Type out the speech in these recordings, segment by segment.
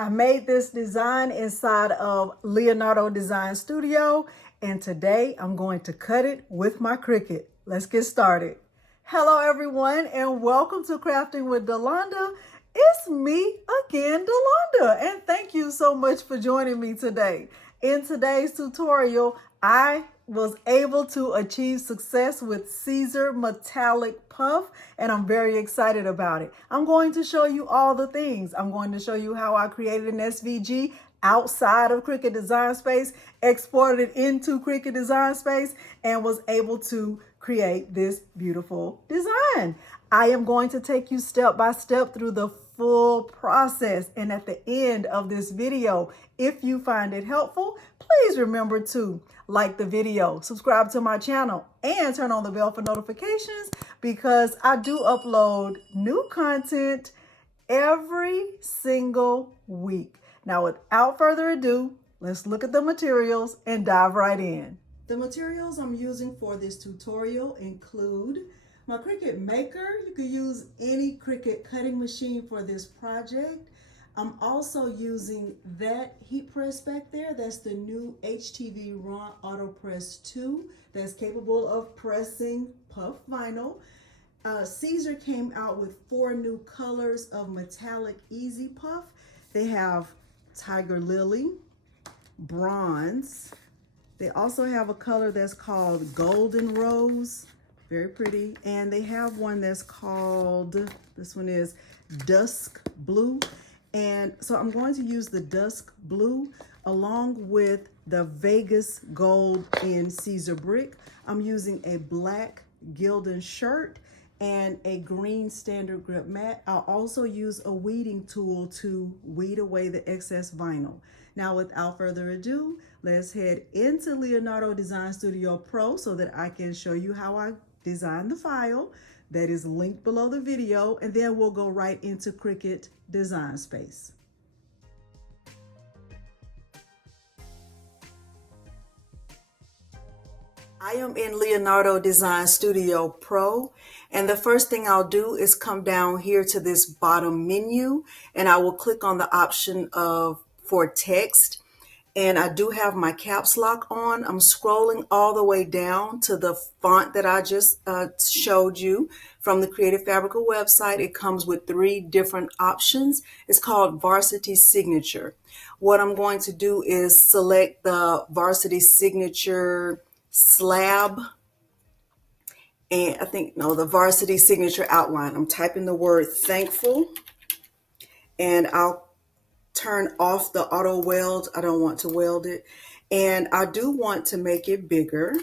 I made this design inside of Leonardo Design Studio, and today I'm going to cut it with my Cricut. Let's get started. Hello everyone, and welcome to Crafting with Delonda. It's me again, Delonda, and thank you so much for joining me today. In today's tutorial, I was able to achieve success with Siser Metallic Puff, and I'm very excited about it. I'm going to show you all the things. I'm going to show you how I created an SVG outside of Cricut Design Space, exported it into Cricut Design Space, and was able to create this beautiful design. I am going to take you step by step through the full process, and at the end of this video, if you find it helpful, please remember to like the video, subscribe to my channel, and turn on the bell for notifications because I do upload new content every single week. Now, without further ado, let's look at the materials and dive right in. The materials I'm using for this tutorial include my Cricut Maker. You could use any Cricut cutting machine for this project. I'm also using that heat press back there. That's the new HTVRONT Auto Press 2 that's capable of pressing puff vinyl. Siser came out with 4 new colors of Metallic EasyPuff. They have Tiger Lily, Bronze. They also have a color that's called Golden Rose, very pretty. And they have one that's called, this one is Dusk Blue. And so I'm going to use the Dusk Blue along with the Vegas Gold in Siser Brick. I'm using a black Gildan shirt and a green standard grip mat. I'll also use a weeding tool to weed away the excess vinyl. Now, without further ado, let's head into Leonardo Design Studio Pro so that I can show you how I design the file that is linked below the video, and then we'll go right into Cricut Design Space. I am in Leonardo Design Studio Pro, and the first thing I'll do is come down here to this bottom menu, and I will click on the option for text. And I do have my caps lock on. I'm scrolling all the way down to the font that I just showed you from the Creative Fabrica website. It comes with 3 different options. It's called Varsity Signature. What I'm going to do is select the Varsity Signature slab, and the Varsity Signature outline. I'm typing the word thankful, and I'll turn off the auto weld. I don't want to weld it. And I do want to make it bigger.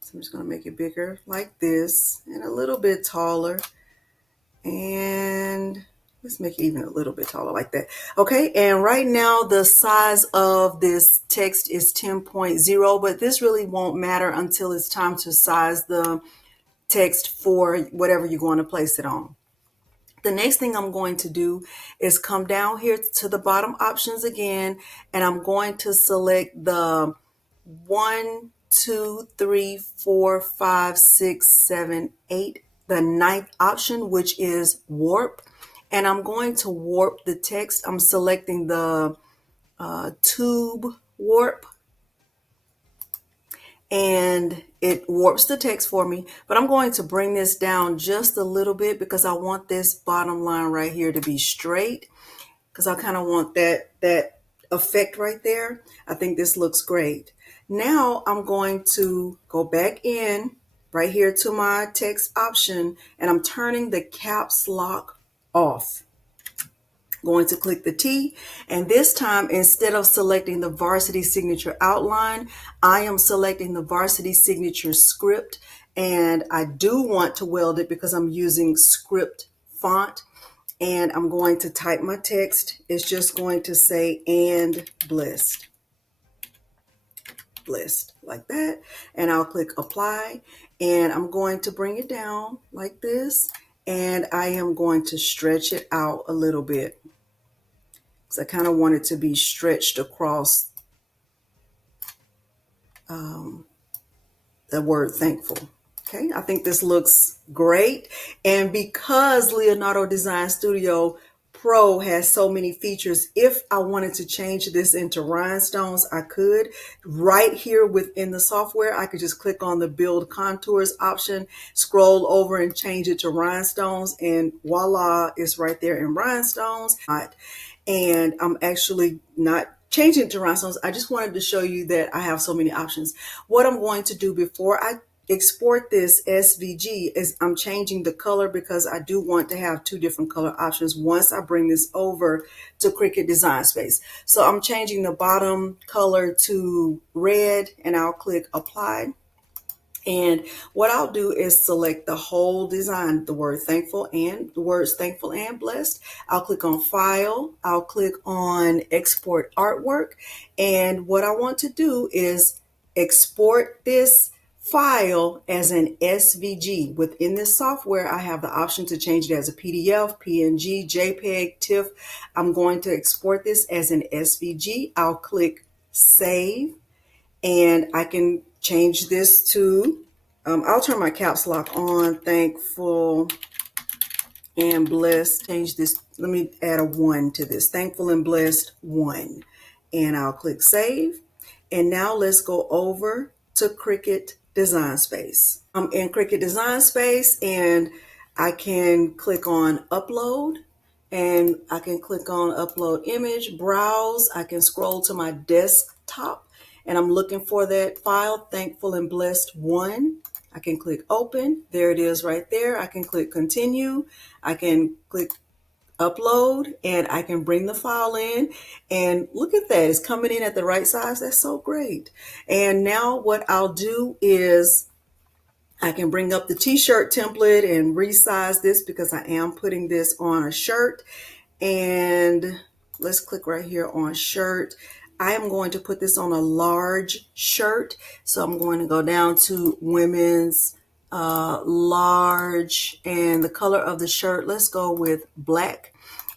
So I'm just going to make it bigger like this and a little bit taller. And let's make it even a little bit taller like that. Okay, and right now the size of this text is 10.0, but this really won't matter until it's time to size the text for whatever you're going to place it on. The next thing I'm going to do is come down here to the bottom options again, and I'm going to select the 1, 2, 3, 4, 5, 6, 7, 8, the 9th option, which is warp. And I'm going to warp the text. I'm selecting the tube warp, and it warps the text for me, but I'm going to bring this down just a little bit because I want this bottom line right here to be straight, because I kind of want that effect right there. I think this looks great. Now I'm going to go back in right here to my text option, and I'm turning the caps lock off. Going to click the T, and this time, instead of selecting the Varsity Signature outline, I am selecting the Varsity Signature script, and I do want to weld it because I'm using script font, and I'm going to type my text. It's just going to say, and blessed. Blessed, like that, and I'll click apply, and I'm going to bring it down like this, and I am going to stretch it out a little bit. I kind of want it to be stretched across the word thankful. Okay, I think this looks great. And because Leonardo Design Studio Pro has so many features. If I wanted to change this into rhinestones, I could. Right here within the software, I could just click on the Build Contours option, scroll over and change it to rhinestones, and voila, it's right there in rhinestones. And I'm actually not changing it to rhinestones. I just wanted to show you that I have so many options. What I'm going to do before I export this SVG is I'm changing the color because I do want to have two different color options once I bring this over to Cricut Design Space. So I'm changing the bottom color to red, and I'll click Apply. And what I'll do is select the whole design, the words thankful and blessed. I'll click on File. I'll click on Export Artwork. And what I want to do is export this file as an SVG. Within this software, I have the option to change it as a PDF, PNG, JPEG, TIFF. I'm going to export this as an SVG. I'll click Save. And I can change this to, I'll turn my caps lock on, thankful and blessed. Change this, let me add a 1 to this, thankful and blessed 1. And I'll click Save. And now let's go over to Cricut Design Space. I'm in Cricut Design Space, and I can click on Upload. And I can click on Upload Image, Browse. I can scroll to my desktop. And I'm looking for that file, thankful and blessed 1. I can click Open. There it is right there. I can click Continue. I can click Upload, and I can bring the file in. And look at that. It's coming in at the right size. That's so great. And now what I'll do is I can bring up the t-shirt template and resize this because I am putting this on a shirt. And let's click right here on shirt. I am going to put this on a large shirt. So I'm going to go down to women's large, and the color of the shirt, let's go with black.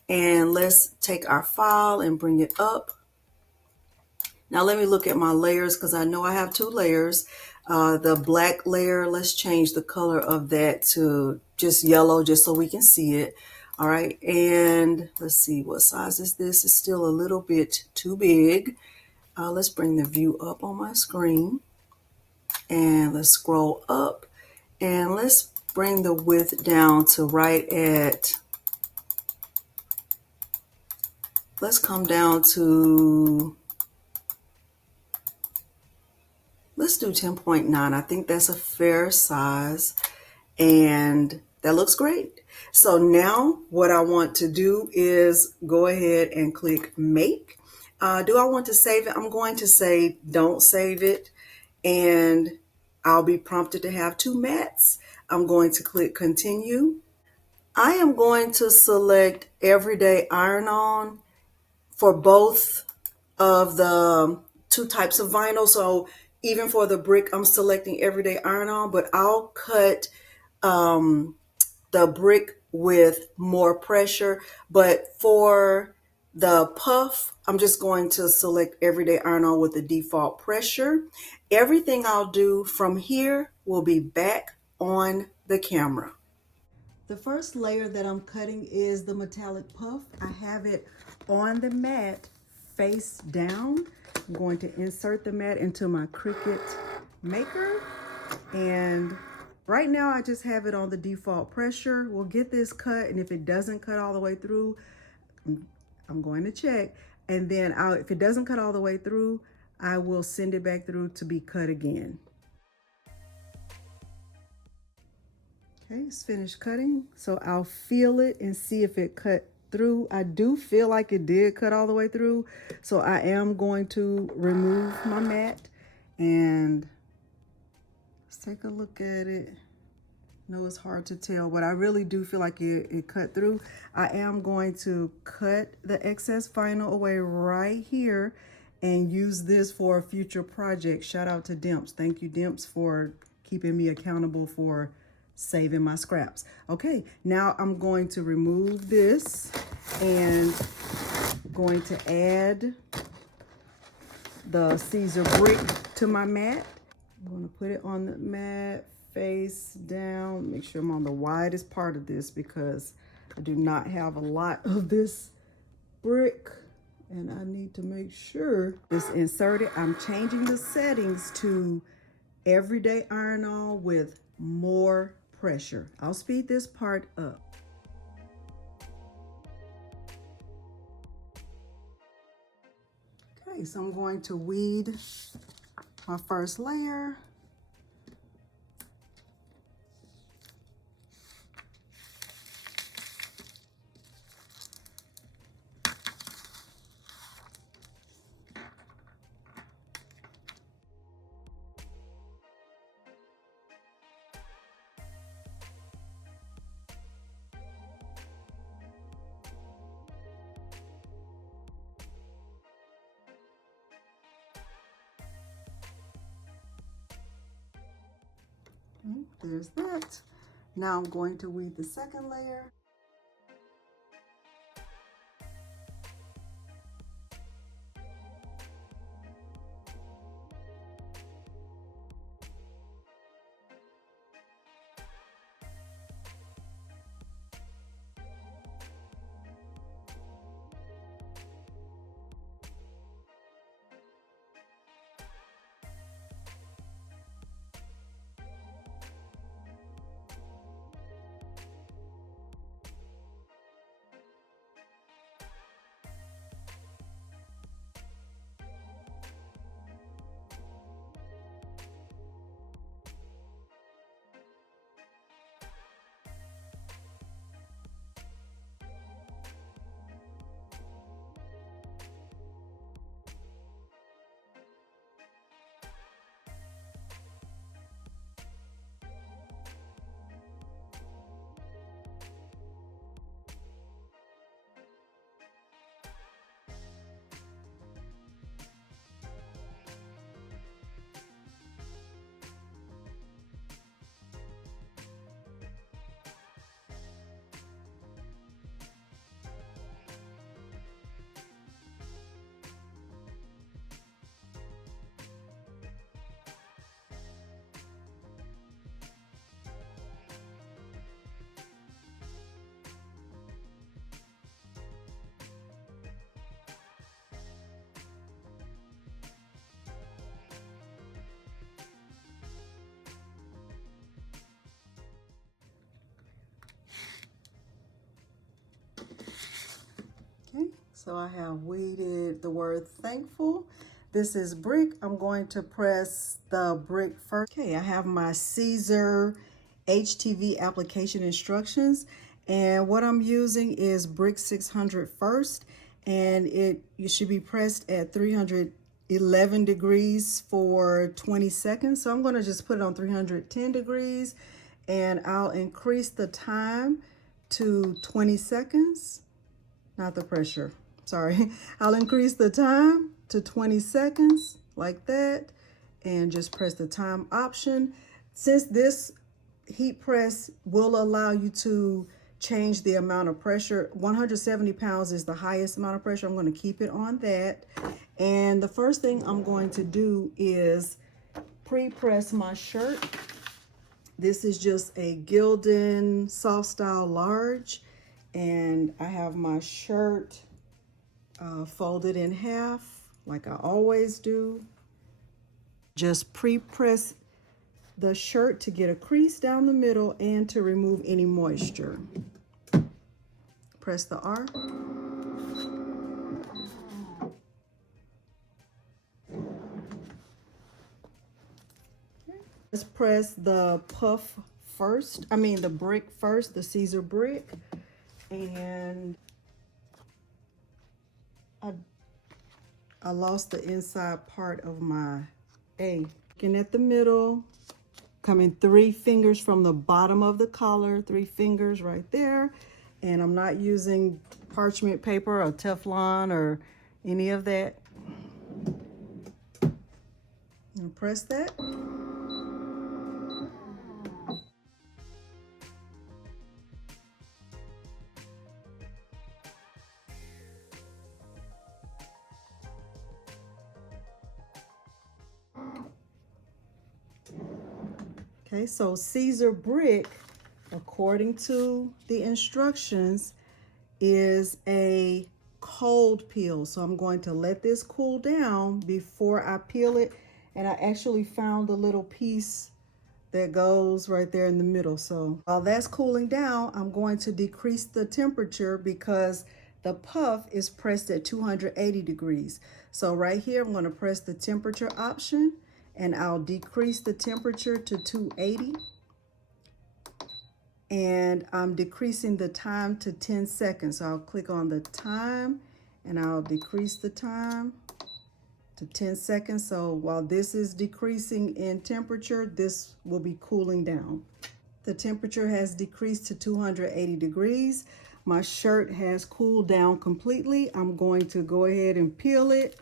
And let's take our file and bring it up. Now let me look at my layers because I know I have 2 layers. The black layer, let's change the color of that to just yellow just so we can see it. All right, and let's see, what size is this? It's still a little bit too big. Let's bring the view up on my screen, and let's scroll up, and let's bring the width down to right at, let's come down to, let's do 10.9. I think that's a fair size, and that looks great. So now what I want to do is go ahead and click Make. Do I want to save it? I'm going to say don't save it, and I'll be prompted to have 2 mats. I'm going to click Continue. I am going to select Everyday Iron-On for both of the 2 types of vinyl. So even for the brick, I'm selecting Everyday Iron-On, but I'll cut the brick with more pressure. But for the puff, I'm just going to select Everyday Iron-On with the default pressure. Everything I'll do from here will be back on the camera. The first layer that I'm cutting is the metallic puff. I have it on the mat face down. I'm going to insert the mat into my Cricut Maker, and right now I just have it on the default pressure. We'll get this cut, and if it doesn't cut all the way through, I'm going to check, and then if it doesn't cut all the way through, I will send it back through to be cut again. Okay, it's finished cutting, so I'll feel it and see if it cut through. I do feel like it did cut all the way through, so I am going to remove my mat and let's take a look at it. No, it's hard to tell, but I really do feel like it cut through. I am going to cut the excess vinyl away right here and use this for a future project. Shout out to Dimps. Thank you, Dimps, for keeping me accountable for saving my scraps. Okay, now I'm going to remove this and going to add the Siser brick to my mat. I'm going to put it on the mat face down. Make sure I'm on the widest part of this because I do not have a lot of this brick, and I need to make sure it's inserted. I'm changing the settings to everyday iron-on with more pressure. I'll speed this part up. Okay, so I'm going to weed my first layer. There's that. Now I'm going to weed the second layer. Okay, so I have weeded the word thankful. This is brick. I'm going to press the brick first. Okay, I have my Siser HTV application instructions, and what I'm using is brick 600 first, and you should be pressed at 311 degrees for 20 seconds. So I'm going to just put it on 310 degrees, and I'll increase the time to 20 seconds. Not the pressure, sorry. I'll increase the time to 20 seconds like that, and just press the time option. Since this heat press will allow you to change the amount of pressure, 170 pounds is the highest amount of pressure. I'm going to keep it on that. And the first thing I'm going to do is pre-press my shirt. This is just a Gildan Softstyle large, and I have my shirt folded in half like I always do. Just pre-press the shirt to get a crease down the middle and to remove any moisture. Press the R. Let's press the puff first, the brick first, the Siser brick. And I lost the inside part of my A. Looking at the middle, coming 3 fingers from the bottom of the collar, 3 fingers right there. And I'm not using parchment paper or Teflon or any of that. And press that. Okay, so Siser brick, according to the instructions, is a cold peel. So I'm going to let this cool down before I peel it. And I actually found a little piece that goes right there in the middle. So while that's cooling down, I'm going to decrease the temperature because the puff is pressed at 280 degrees. So right here, I'm going to press the temperature option and I'll decrease the temperature to 280. And I'm decreasing the time to 10 seconds. So I'll click on the time and I'll decrease the time to 10 seconds. So while this is decreasing in temperature, this will be cooling down. The temperature has decreased to 280 degrees. My shirt has cooled down completely. I'm going to go ahead and peel it.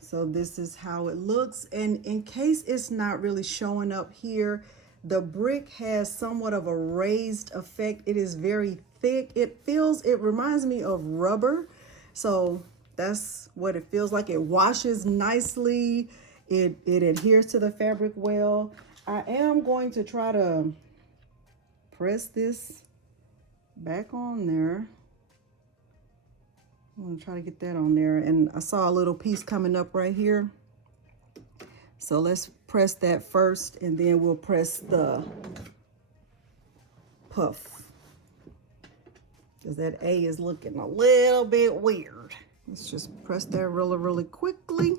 So this is how it looks. And in case it's not really showing up here, the brick has somewhat of a raised effect. It is very thick. It reminds me of rubber. So that's what it feels like. It washes nicely. It adheres to the fabric well. I am going to try to press this back on there. I'm gonna try to get that on there. And I saw a little piece coming up right here. So let's press that first and then we'll press the puff. Because that A is looking a little bit weird. Let's just press that really, really quickly.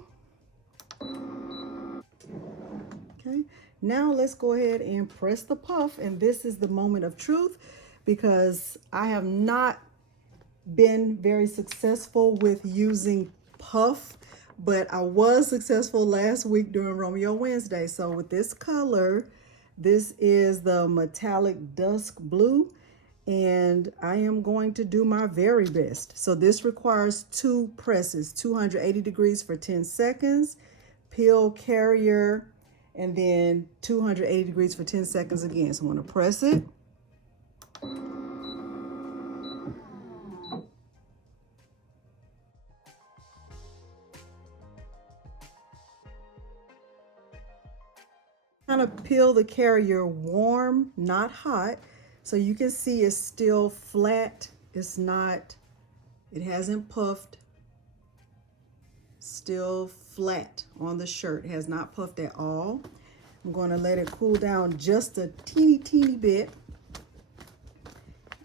Okay, now let's go ahead and press the puff. And this is the moment of truth because I have not been very successful with using puff, but I was successful last week during Romeo Wednesday. So with this color, this is the metallic dusk blue, and I am going to do my very best. So this requires 2 presses, 280 degrees for 10 seconds, peel carrier, and then 280 degrees for 10 seconds again. So I'm going to press it. Kind of peel the carrier warm, not hot. So you can see it's still flat. It's not, it hasn't puffed. Still flat on the shirt. It has not puffed at all. I'm going to let it cool down just a teeny bit.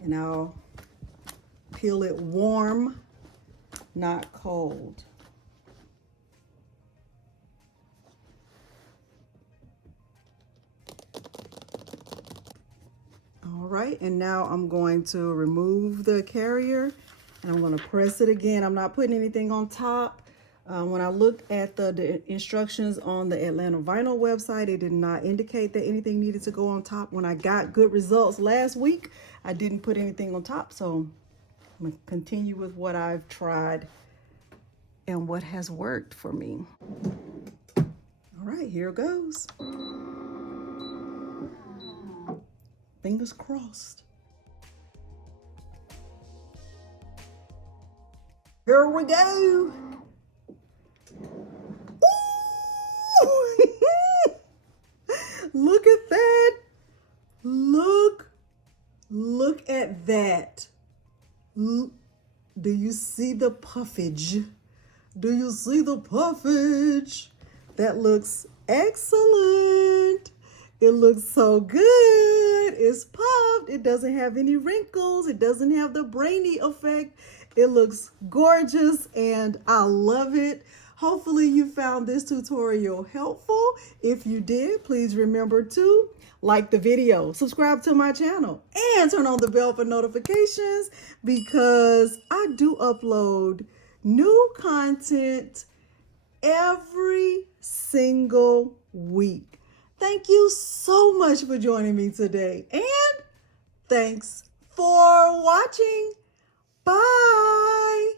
And I'll peel it warm, not cold. All right, and now I'm going to remove the carrier and I'm going to press it again. I'm not putting anything on top. When I looked at the instructions on the Atlanta Vinyl website, it did not indicate that anything needed to go on top. When I got good results last week, I didn't put anything on top. So I'm going to continue with what I've tried and what has worked for me. All right, here it goes. Fingers crossed. Here we go. Ooh! Look at that. Look at that. Do you see the puffage? Do you see the puffage? That looks excellent. It looks so good. It's puffed. It doesn't have any wrinkles. It doesn't have the brainy effect. It looks gorgeous and I love it. Hopefully you found this tutorial helpful. If you did, please remember to like the video, subscribe to my channel, and turn on the bell for notifications because I do upload new content every single week. Thank you so much for joining me today, and thanks for watching. Bye.